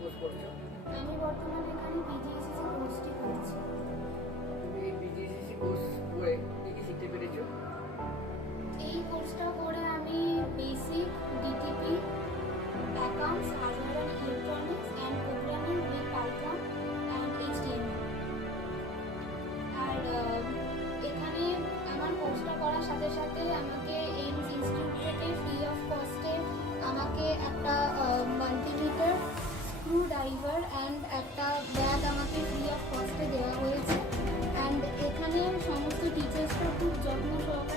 Course করছো? আমি বর্তমানে এখানে পিজিএসসি কোর্সটি করছি। তুমি এই পিজিএসসি কোর্স করে কি কি শিখতে পেরেছো? এই কোর্সটা করে আমি basic DTP, accounts, hardware and electronics and programming with Python and HTML. আর এখানে আমার কোর্সটা করার সাথে সাথে আমাকে এইমস ইনস্টিটিউট থেকে ফ্রি অফ কস্টে আমাকে একটা মাল্টিমিটার, স্ক্রু ড্রাইভার অ্যান্ড একটা ব্যাগ আমাকে ফ্রি অফ কস্টে দেওয়া হয়েছে। অ্যান্ড এখানে সমস্ত টিচার্সরা খুব যত্ন সহকারে